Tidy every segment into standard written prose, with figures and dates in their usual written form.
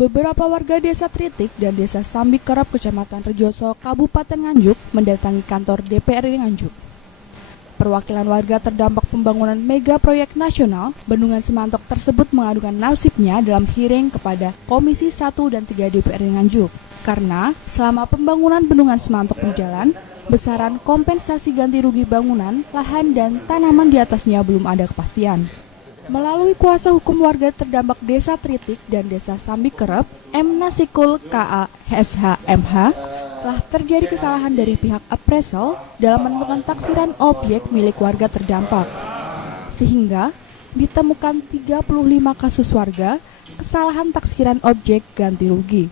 Beberapa warga Desa Tritik dan Desa Sambi Kerep, Kecamatan Rejoso, Kabupaten Nganjuk mendatangi kantor DPRD Nganjuk. Perwakilan warga terdampak pembangunan mega proyek nasional Bendungan Semantok tersebut mengadukan nasibnya dalam hearing kepada Komisi 1 dan 3 DPRD Nganjuk. Karena selama pembangunan Bendungan Semantok berjalan, besaran kompensasi ganti rugi bangunan, lahan, dan tanaman di atasnya belum ada kepastian. Melalui kuasa hukum warga terdampak Desa Tritik dan Desa Sambi Kerep, M. Nasikul K.A. SH.MH, telah terjadi kesalahan dari pihak appraisal dalam menentukan taksiran objek milik warga terdampak. Sehingga ditemukan 35 kasus warga kesalahan taksiran objek ganti rugi.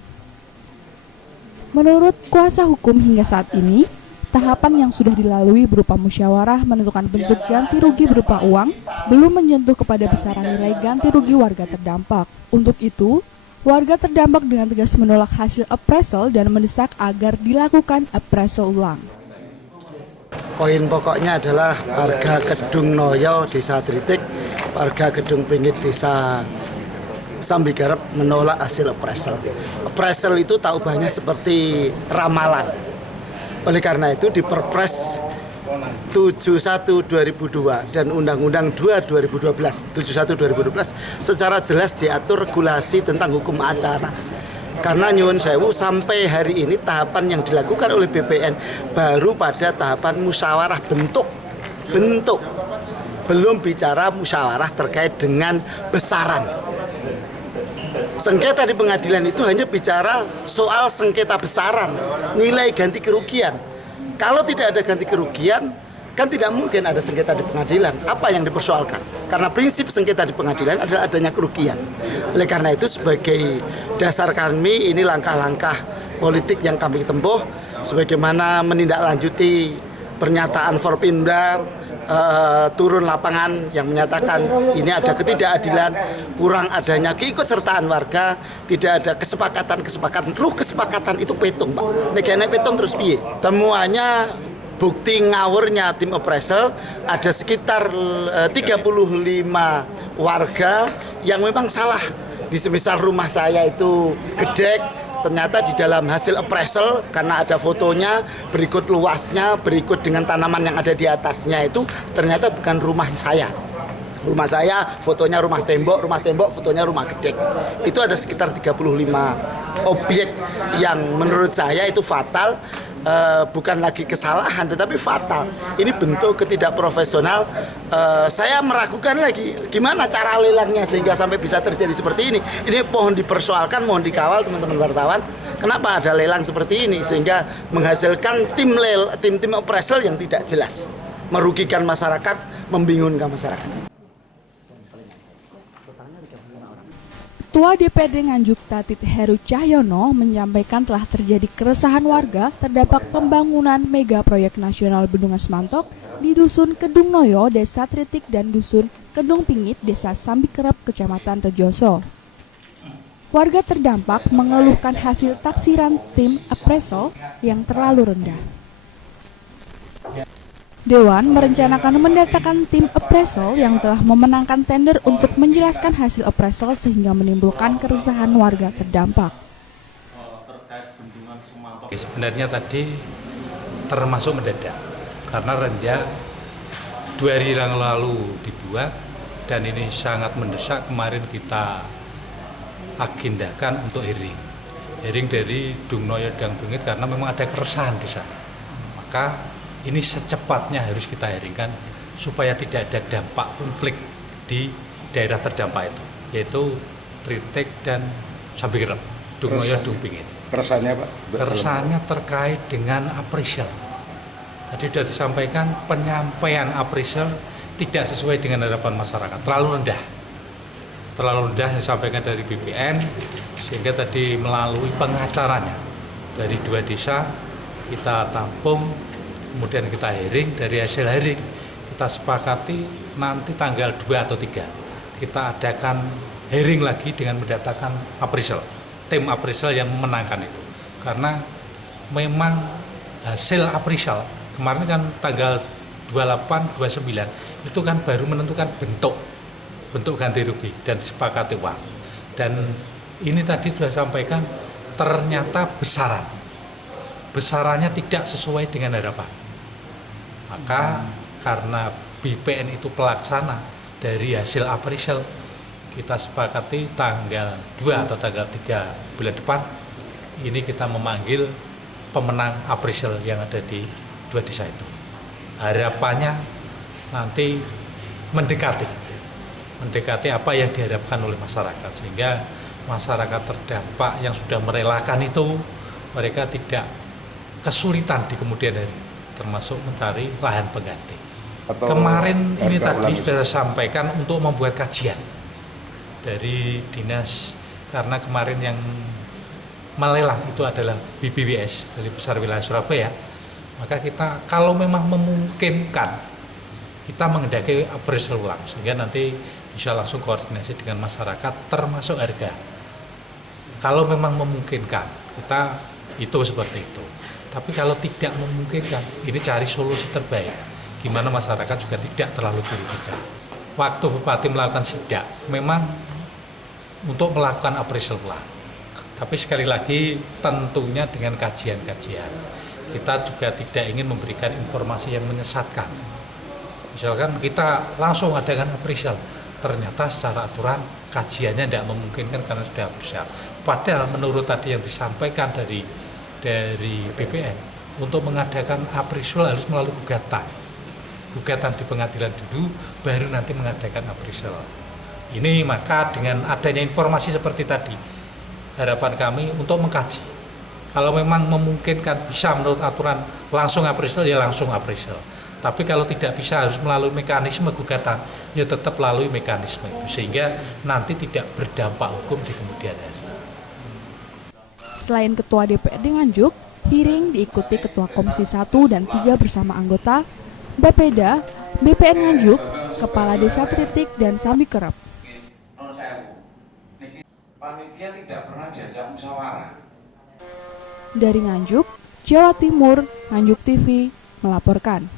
Menurut kuasa hukum hingga saat ini, tahapan yang sudah dilalui berupa musyawarah menentukan bentuk ganti rugi berupa uang belum menyentuh kepada besaran nilai ganti rugi warga terdampak. Untuk itu, warga terdampak dengan tegas menolak hasil appraisal dan mendesak agar dilakukan appraisal ulang. Poin pokoknya adalah warga Kedung Noyo Desa Tritik, warga Kedung Pingit Desa Sambi Kerep menolak hasil appraisal. Appraisal itu tak ubahnya seperti ramalan. Oleh karena itu di Perpres 71/2002 dan Undang-Undang 2/2012 secara jelas diatur regulasi tentang hukum acara. Karena nyuwun sewu sampai hari ini tahapan yang dilakukan oleh BPN baru pada tahapan musyawarah bentuk. Belum bicara musyawarah terkait dengan besaran. Sengketa di pengadilan itu hanya bicara soal sengketa besaran, nilai ganti kerugian. Kalau tidak ada ganti kerugian, kan tidak mungkin ada sengketa di pengadilan. Apa yang dipersoalkan? Karena prinsip sengketa di pengadilan adalah adanya kerugian. Oleh karena itu sebagai dasar kami, ini langkah-langkah politik yang kami tempuh, sebagaimana menindaklanjuti pernyataan Forpinda, turun lapangan yang menyatakan ini ada ketidakadilan, kurang adanya keikutsertaan warga, tidak ada kesepakatan. Ruh kesepakatan itu petung, Pak. Negara petung terus piye? Temuannya bukti ngawurnya tim appraisal ada sekitar 35 warga yang memang salah. Di semisal rumah saya itu gedek, ternyata di dalam hasil appraisal karena ada fotonya, berikut luasnya, berikut dengan tanaman yang ada di atasnya itu ternyata bukan rumah saya. Rumah saya fotonya rumah tembok, fotonya rumah gedek. Itu ada sekitar 35 objek yang menurut saya itu fatal. Bukan lagi kesalahan tetapi fatal. Ini bentuk ketidakprofesional. Saya meragukan lagi gimana cara lelangnya sehingga sampai bisa terjadi seperti ini. Ini mohon dipersoalkan, mohon dikawal teman-teman wartawan. Kenapa ada lelang seperti ini sehingga menghasilkan tim appraisal yang tidak jelas, merugikan masyarakat, membingungkan masyarakat. Ketua DPRD Nganjuk Tatit Heru Cahyono menyampaikan telah terjadi keresahan warga terdampak pembangunan mega proyek nasional Bendungan Semantok di Dusun Kedung Noyo, Desa Tritik, dan Dusun Kedung Pingit, Desa Sambi Kerep, Kecamatan Rejoso. Warga terdampak mengeluhkan hasil taksiran tim appraisal yang terlalu rendah. Dewan merencanakan mendatangkan tim appraisal yang telah memenangkan tender untuk menjelaskan hasil appraisal sehingga menimbulkan keresahan warga terdampak. Sebenarnya tadi termasuk mendadak karena renja 2 hari yang lalu dibuat dan ini sangat mendesak. Kemarin kita agendakan untuk hearing dari Dung Noyo Dang Bengit karena memang ada keresahan di sana. Maka ini secepatnya harus kita hearingkan supaya tidak ada dampak konflik di daerah terdampak itu, yaitu Tritik dan Sambi Kerep, Dung Noyo Dung Pingit. Keresahannya Pak? Keresahannya terkait dengan appraisal. Tadi sudah disampaikan penyampaian appraisal tidak sesuai dengan harapan masyarakat, terlalu rendah yang disampaikan dari BPN, sehingga tadi melalui pengacaranya dari 2 desa kita tampung. Kemudian kita hearing, dari hasil hearing kita sepakati nanti tanggal 2 atau 3 kita adakan hearing lagi dengan mendatangkan appraisal, tim appraisal yang memenangkan itu. Karena memang hasil appraisal kemarin kan tanggal 28, 29 itu kan baru menentukan bentuk ganti rugi dan disepakati uang. Dan ini tadi sudah sampaikan ternyata besarannya tidak sesuai dengan harapan. Maka karena BPN itu pelaksana dari hasil appraisal, kita sepakati tanggal 2 atau tanggal 3 bulan depan ini kita memanggil pemenang appraisal yang ada di 2 desa itu. Harapannya nanti mendekati apa yang diharapkan oleh masyarakat, sehingga masyarakat terdampak yang sudah merelakan itu mereka tidak kesulitan di kemudian hari, termasuk mencari lahan pengganti. Kemarin ini tadi sudah saya sampaikan untuk membuat kajian dari dinas, karena kemarin yang melelang itu adalah BBWS, Balai Besar Wilayah Surabaya. Maka kita kalau memang memungkinkan, kita menghendaki appraisal ulang sehingga nanti bisa langsung koordinasi dengan masyarakat termasuk harga. Kalau memang memungkinkan, kita itu seperti itu. Tapi kalau tidak memungkinkan, ini cari solusi terbaik. Gimana masyarakat juga tidak terlalu dirugikan. Waktu Bupati melakukan sidak, memang untuk melakukan appraisal ulang. Tapi sekali lagi tentunya dengan kajian-kajian. Kita juga tidak ingin memberikan informasi yang menyesatkan. Misalkan kita langsung adakan appraisal, ternyata secara aturan kajiannya tidak memungkinkan karena sudah appraisal. Padahal menurut tadi yang disampaikan dari BPN, untuk mengadakan appraisal harus melalui gugatan di pengadilan dulu, baru nanti mengadakan appraisal. Ini maka dengan adanya informasi seperti tadi, harapan kami untuk mengkaji. Kalau memang memungkinkan bisa menurut aturan langsung appraisal, ya langsung appraisal. Tapi kalau tidak bisa harus melalui mekanisme gugatan, ya tetap melalui mekanisme itu, sehingga nanti tidak berdampak hukum di kemudian hari. Selain Ketua DPRD Nganjuk, hearing diikuti Ketua Komisi 1 dan 3 bersama anggota, Bapeda, BPN Nganjuk, Kepala Desa Tritik, dan Sambi Kerep. Panitia tidak pernah diajak musyawarah. Dari Nganjuk, Jawa Timur, Nganjuk TV melaporkan.